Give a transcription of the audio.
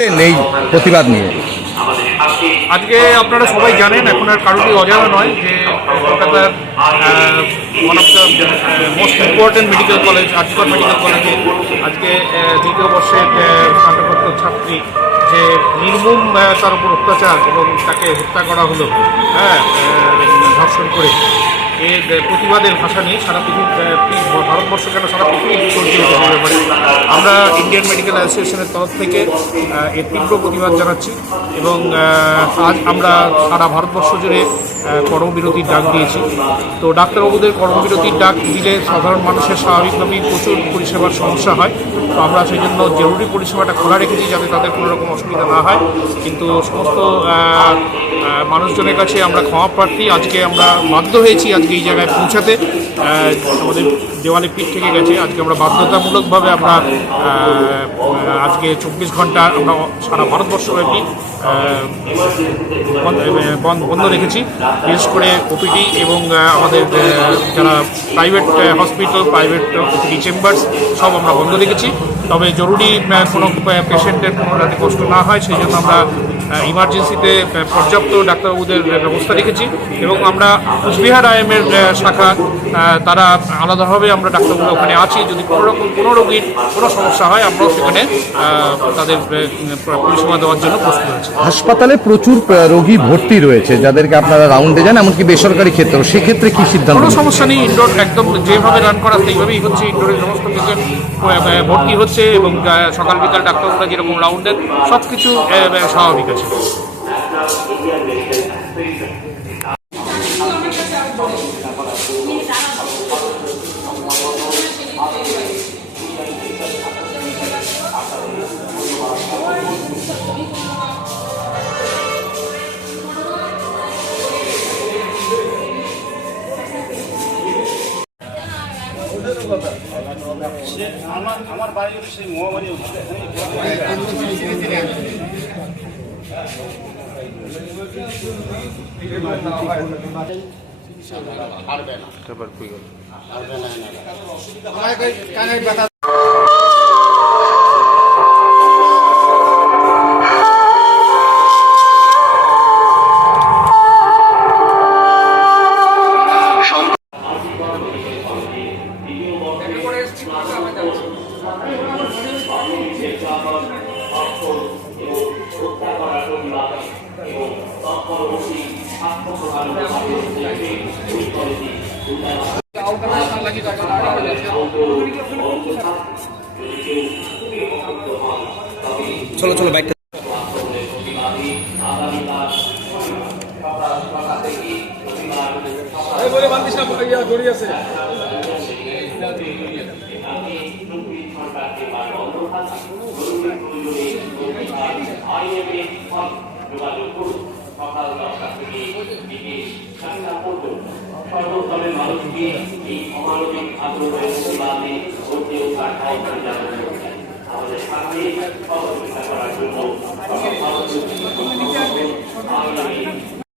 নেই প্রতিবাদ নিয়ে। আজকে আপনারা সবাই জানেন, এখন আর কারোরই অজানা নয় যে কলকাতার one of the most important medical college RG Kar medical কলেজে আজকে দ্বিতীয় বর্ষের স্নাতকোত্তর ছাত্রী যে নির্মম তার উপর অত্যাচার এবং তাকে হত্যা করা হলো, ধর্ষণ করে, এর প্রতিবাদের ভাষা নিয়ে সারা পৃথিবী, ভারতবর্ষ কেন সারা পৃথিবী সর্জিত হতে পারে। আমরা ইন্ডিয়ান মেডিকেল অ্যাসোসিয়েশনের তরফ থেকে এর তীব্র প্রতিবাদ জানাচ্ছি এবং আজ আমরা সারা ভারতবর্ষ জুড়ে কর্মবিরতির ডাক দিয়েছি। তো ডাক্তারবাবুদের কর্মবিরতির ডাক দিলে সাধারণ মানুষের স্বাভাবিকভাবেই প্রচুর পরিষেবার সমস্যা হয়। তো আমরা সেই জন্য জরুরি পরিষেবাটা খোলা রেখেছি যাতে তাদের কোনো রকম অসুবিধা না হয়। কিন্তু সমস্ত মানুষজনের কাছে আমরা ক্ষমা প্রার্থী। আজকে আমরা বাধ্য হয়েছি আজকে এই জায়গায় পৌঁছাতে, আমাদের দেওয়ালে পিঠ থেকে গেছে। আজকে আমরা বাধ্যতামূলকভাবে আমরা আজকে 24 ঘন্টা আমরা সারা ভারতবর্ষব্যাপী বন্ধ রেখেছি। বিশেষ করে ওপিডি এবং আমাদের যারা private hospital, private OPD chambers সব আমরা বন্ধ রেখেছি। তবে জরুরি কোনো পেশেন্টের কোনো যাতে কষ্ট না হয় সেই জন্য আমরা ইমার্জেন্সিতে পর্যাপ্ত ডাক্তারবাবুদের ব্যবস্থা রেখেছি এবং আমরা কুচবিহার আইএমের শাখা তারা আলাদাভাবে আমরা ডাক্তারবাবু ওখানে আছি। যদি কোনো রোগীর কোনো সমস্যা হয় আমরাও সেখানে তাদের পরিষেবা দেওয়ার জন্য প্রস্তুত আছি। হাসপাতালে প্রচুর রোগী ভর্তি রয়েছে যাদেরকে আপনারা রাউন্ডে যান, এমনকি বেসরকারি ক্ষেত্র, সেক্ষেত্রে কি সিদ্ধান্ত? কোনো সমস্যা নেই, ইনডোর একদম যেভাবে রান করা সেইভাবেই হচ্ছে। ইনডোরের সমস্ত পেশেন্ট ভর্তি হচ্ছে এবং সকাল বিকাল ডাক্তারবাবুরা যেরকম রাউন্ডের সব কিছু স্বাভাবিক আছে। আমার বাড়ি সেই মহামারী চলো চলো বাইকটা সকাল 10টা থেকে বিকেল 4টা পর্যন্ত সর্বস্তরের মানুষকে এই অমানবিক আচরণের প্রতিবাদে ভর্তি ওঠার আহ্বান জানানো হয়েছে। আমাদের সামনে সহযোগিতা করার জন্য